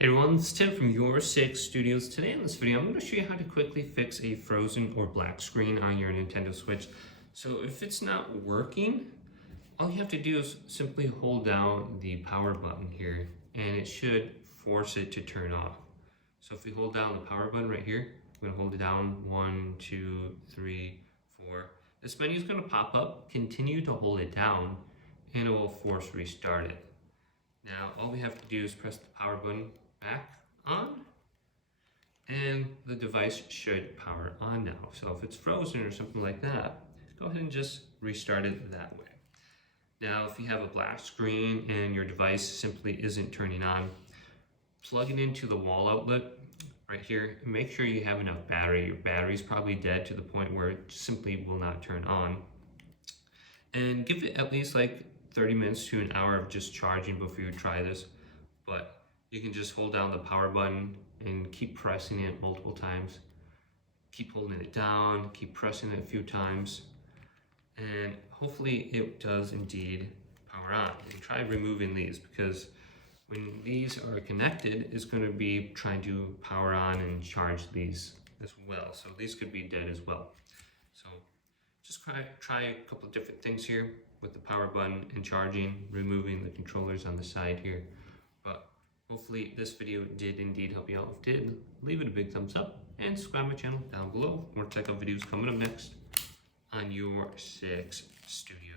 Hey everyone, it's Tim from Your Six Studios. Today in this video, I'm going to show you how to quickly fix a frozen or black screen on your Nintendo Switch. So if it's not working, all you have to do is simply hold down the power button here, and it should force it to turn off. So if we hold down the power button right here, I'm going to hold it down 1, 2, 3, 4. This menu is going to pop up. Continue to hold it down, and it will force restart it. Now all we have to do is press the power button back on, and the device should power on now. So if it's frozen or something like that, go ahead and just restart it that way. Now if you have a black screen and your device simply isn't turning on, plug it into the wall outlet right here and make sure you have enough battery. Your battery's probably dead to the point where it simply will not turn on. And give it at least like 30 minutes to an hour of just charging before you try this. But you can just hold down the power button and keep pressing it multiple times. Keep holding it down, keep pressing it a few times, and hopefully it does indeed power on. And try removing these, because when these are connected, it's going to be trying to power on and charge these as well. So these could be dead as well. So just try a couple of different things here with the power button and charging, removing the controllers on the side here. But hopefully this video did indeed help you out. If it did, leave it a big thumbs up and subscribe to my channel down below. More tech up videos coming up next on Your Six Studio.